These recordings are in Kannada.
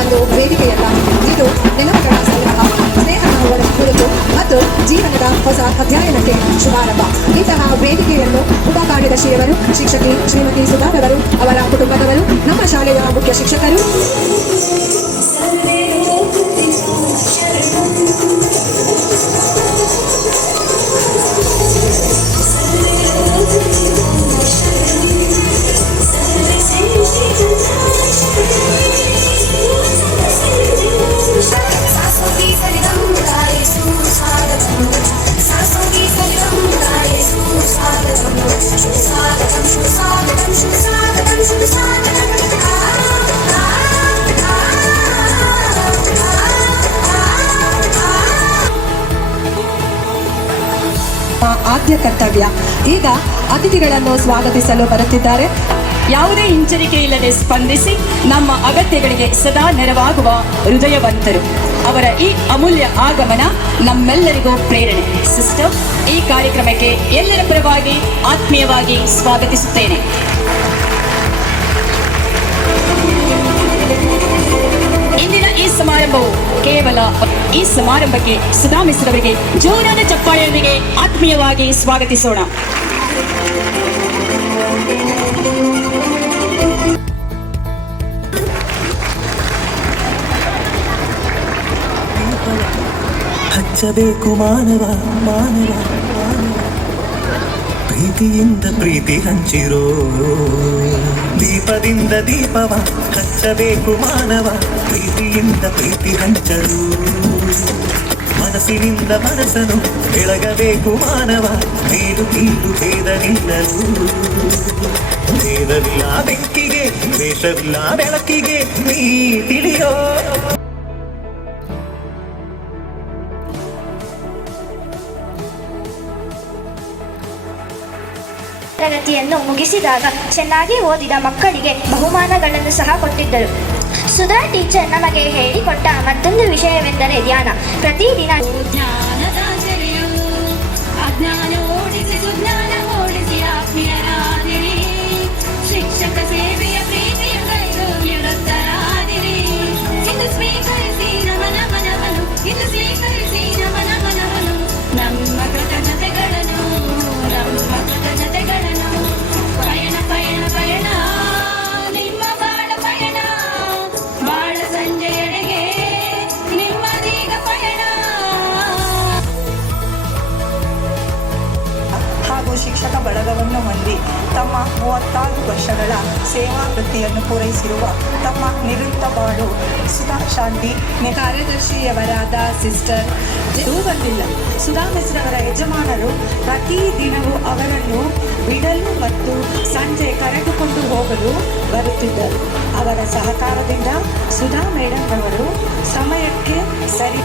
ಒಂದು ವೇದಿಕೆಯಲ್ಲ, ಇದು ನೆನಪುಗಳ ಸಂಗ್ರಹ, ಸ್ನೇಹದ ಹುಡುಕು ಮತ್ತು ಜೀವನದ ಹೊಸ ಅಧ್ಯಯನಕ್ಕೆ ಶುಭಾರಂಭ. ಇಂತಹ ವೇದಿಕೆಯನ್ನು ಉಪ ಕಾರ್ಯದರ್ಶಿಯವರು, ಶಿಕ್ಷಕಿ ಶ್ರೀಮತಿ ಸುಧಾರವರು, ಅವರ ಕುಟುಂಬದವರು, ನಮ್ಮ ಶಾಲೆಯ ಮುಖ್ಯ ಶಿಕ್ಷಕರು, ಆದ್ಯ ಕರ್ತವ್ಯ. ಈಗ ಅತಿಥಿಗಳನ್ನು ಸ್ವಾಗತಿಸಲು ಬರುತ್ತಿದ್ದಾರೆ. ಯಾವುದೇ ಹಿಂಜರಿಕೆ ಇಲ್ಲದೆ ಸ್ಪಂದಿಸಿ ನಮ್ಮ ಅಗತ್ಯಗಳಿಗೆ ಸದಾ ನೆರವಾಗುವ ಹೃದಯವಂತರು. ಅವರ ಈ ಅಮೂಲ್ಯ ಆಗಮನ ನಮ್ಮೆಲ್ಲರಿಗೂ ಪ್ರೇರಣೆ. ಸಿಸ್ಟರ್, ಈ ಕಾರ್ಯಕ್ರಮಕ್ಕೆ ಎಲ್ಲರ ಪರವಾಗಿ ಆತ್ಮೀಯವಾಗಿ ಸ್ವಾಗತಿಸುತ್ತೇನೆ. ಇಂದಿನ ಈ ಸಮಾರಂಭವು ಕೇವಲ ಈ ಸಮಾರಂಭಕ್ಕೆ ಸುಧಾ ಮಿಸ್ ಅವರಿಗೆ ಜೋರಾದ ಚಪ್ಪಾಳೆಯೊಂದಿಗೆ ಆತ್ಮೀಯವಾಗಿ ಸ್ವಾಗತಿಸೋಣ. ಹಚ್ಚಬೇಕು ಮಾನವ ಮಾನವ ಪ್ರೀತಿಯಿಂದ ಪ್ರೀತಿ ಹಂಚಿರೋ, ದೀಪದಿಂದ ದೀಪವ ಹಚ್ಚಬೇಕು ಮಾನವ, ಪ್ರೀತಿಯಿಂದ ಪ್ರೀತಿ ಹಂಚಲು, ಮನಸ್ಸಿನಿಂದ ಮನಸ್ಸನ್ನು ಬೆಳಗಬೇಕು ಮಾನವ, ಮೇಲು ಕೀಳು ಭೇದವಿಲ್ಲಲು, ಭೇದವಿಲ್ಲ ಬೆಂಕಿಗೆ ದ್ವೇಷವಿಲ್ಲ ಬೆಳಕಿಗೆ ನೀ ತಿಳಿಯೋ. ತರಗತಿಯನ್ನು ಮುಗಿಸಿದಾಗ ಚೆನ್ನಾಗಿ ಓದಿದ ಮಕ್ಕಳಿಗೆ ಬಹುಮಾನಗಳನ್ನು ಸಹ ಕೊಟ್ಟಿದ್ದರು. ಸುಧಾ ಟೀಚರ್ ನಮಗೆ ಹೇಳಿಕೊಟ್ಟ ಮತ್ತೊಂದು ವಿಷಯವೆಂದರೆ ಧ್ಯಾನ. ಪ್ರತಿದಿನ ಶಿಕ್ಷಕ ಸೇವೆಯ ಪ್ರೀತಿಯ ಕೈಗೊಳ್ಳುತ್ತರಾದಿರಿ. ಇದು ಸ್ವೀಕರಿಸಿ ನಮನ ಮನವನು, ಇದು ಸ್ವೀಕರಿಸಿ ನಮನ ಮನವನು, ನಮ್ಮ ಕೃತಜ್ಞತೆಗಳನ್ನು ನಮ್ಮ ಕೃತಜ್ಞತೆಗಳನ್ನು. ಪಯಣ ಪಯಣ ಪಯಣ ನಿಮ್ಮ ಬಾಳ ಪಯಣ, ಬಾಳ ಸಂಜೆಯಡೆಗೆ ನಿಮ್ಮದೀಗ ಪಯಣ. ಹಾಗೂ ಶಿಕ್ಷಕ ಬಳಗವನ್ನು ಹೊಂದಿ ತಮ್ಮ 36 ವರ್ಷಗಳ ಸೇವಾ ವೃತ್ತಿಯನ್ನು ಪೂರೈಸಿರುವ ತಮ್ಮ ನಿವೃತ್ತ ಬಾಳು ಸುಧಾ ಶಾಂತಿ ಕಾರ್ಯದರ್ಶಿಯವರಾದ ಸಿಸ್ಟರ್ ಬಂದಿಲ್ಲ. ಸುಧಾ ಮಿಸ್ ರವರ ಯಜಮಾನರು ಪ್ರತಿದಿನವೂ ಅವರನ್ನು ಬಿಡಲು ಮತ್ತು ಸಂಜೆ ಕರೆದುಕೊಂಡು ಹೋಗಲು ಬರುತ್ತಿದ್ದರು. ಅವರ ಸಹಕಾರದಿಂದ ಸುಧಾ ಮೇಡಮ್ ರವರು ಸಮಯಕ್ಕೆ ಸರಿ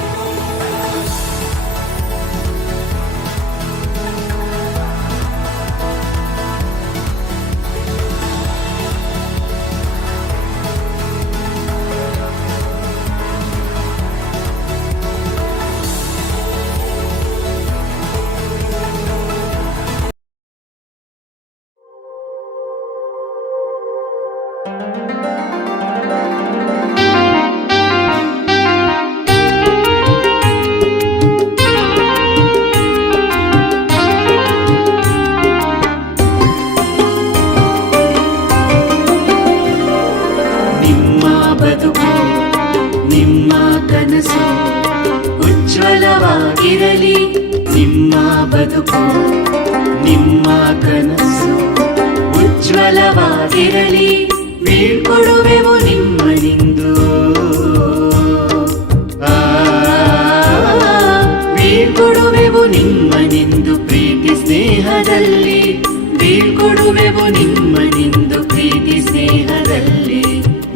ನಿಮ್ಮ ಕನಸು ಉಜ್ವಲವಾಗಿರಲಿ, ನಿಮ್ಮ ಬದುಕು ನಿಮ್ಮ ಕನಸು ಉಜ್ವಲವಾಗಿರಲಿ. ಬೀಳ್ಕೊಡುವೆವು ನಿಮ್ಮನಿಂದು, ಬೀಳ್ಕೊಡುವೆವು ನಿಮ್ಮನಿಂದು ಪ್ರೀತಿ ಸ್ನೇಹದಲ್ಲಿ, ಬೀಳ್ಕೊಡುವೆವು ನಿಮ್ಮನಿಂದು ಪ್ರೀತಿ ಸ್ನೇಹದಲ್ಲಿ.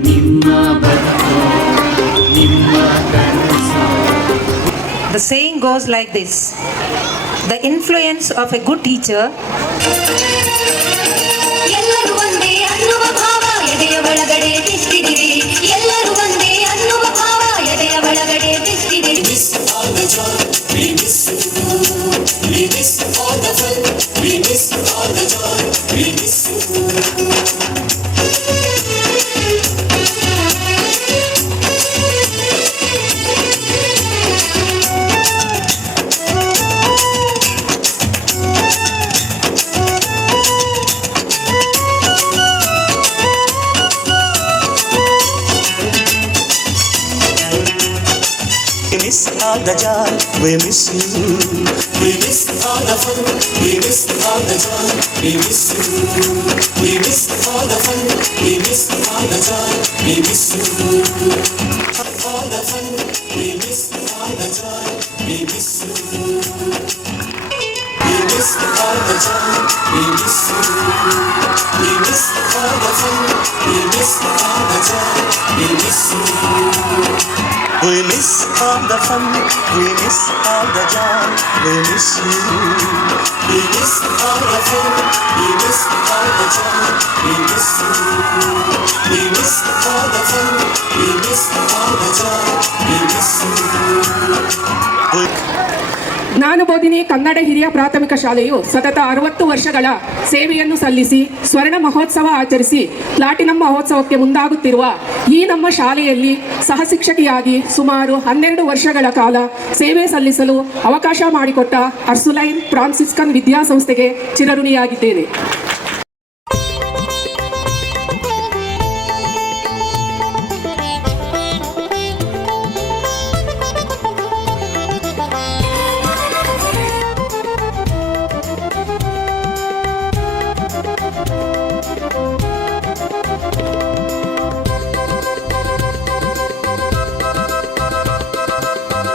ನಿಮ್ಮ ಬದುಕು ನಿಮ್ಮ ಕನಸು. The saying goes like this: the influence of a good teacher ಎಲ್ಲರೂ ಒಂದೇ ಅನ್ನುವ ಭಾವ ಎದೆಯ ಒಳಗಡೆ ತಿಷ್ಟಿದಿರಿ, ಎಲ್ಲರೂ ಒಂದೇ ಅನ್ನುವ ಭಾವ ಎದೆಯ ಒಳಗಡೆ ತಿಷ್ಟಿದಿರಿ. all the joy, we miss you. We miss all the fun, we miss all the joy, we miss you. We miss all the fun, we miss all the joy, we miss you. All the fun, we miss all the joy, we miss you. We miss all the joy, we miss you. We miss all the fun, we miss all the joy, we miss you. We miss all the fun, we miss all the joy, we miss you. We miss all the fun, we miss all the joy, we miss you. We miss all the fun, we miss all the joy, we miss you. ನಾನು ಬೋಧಿನಿ ಕನ್ನಡ ಹಿರಿಯ ಪ್ರಾಥಮಿಕ ಶಾಲೆಯು ಸತತ 60 ವರ್ಷಗಳ ಸೇವೆಯನ್ನು ಸಲ್ಲಿಸಿ ಸ್ವರ್ಣ ಮಹೋತ್ಸವ ಆಚರಿಸಿ ಪ್ಲಾಟಿನಂ ಮಹೋತ್ಸವಕ್ಕೆ ಮುಂದಾಗುತ್ತಿರುವ ಈ ನಮ್ಮ ಶಾಲೆಯಲ್ಲಿ ಸಹ ಶಿಕ್ಷಕಿಯಾಗಿ ಸುಮಾರು 12 ವರ್ಷಗಳ ಕಾಲ ಸೇವೆ ಸಲ್ಲಿಸಲು ಅವಕಾಶ ಮಾಡಿಕೊಟ್ಟ ಅರ್ಸುಲೈನ್ ಫ್ರಾನ್ಸಿಸ್ಕನ್ ವಿದ್ಯಾಸಂಸ್ಥೆಗೆ ಚಿರಋಣಿಯಾಗಿದ್ದೇನೆ.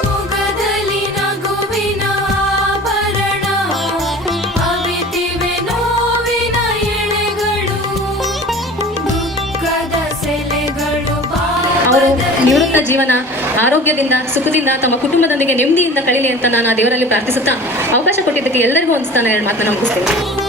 ಮೊಗದಲ್ಲಿ ನಗುವಿನ ಆಭರಣ, ಅವಿತಿವೆ ನೋವಿನ ಎಳೆಗಳು, ದುಃಖದ ಸೆಲೆಗಳು ಅವರು ನಿವೃತ್ತ ಜೀವನ ಆರೋಗ್ಯದಿಂದ ಸುಖದಿಂದ ತಮ್ಮ ಕುಟುಂಬದೊಂದಿಗೆ ನೆಮ್ಮದಿಯಿಂದ ಕಳೀಲಿ ಅಂತ ನಾನು ಆ ದೇವರಲ್ಲಿ ಪ್ರಾರ್ಥಿಸುತ್ತಾ ಅವಕಾಶ ಕೊಟ್ಟಿದ್ದಕ್ಕೆ ಎಲ್ಲರಿಗೂ ಒಂದು ಸ್ಥಾನ 2 ಮಾತನ್ನ ಮುಗಿಸ್ತೇನೆ.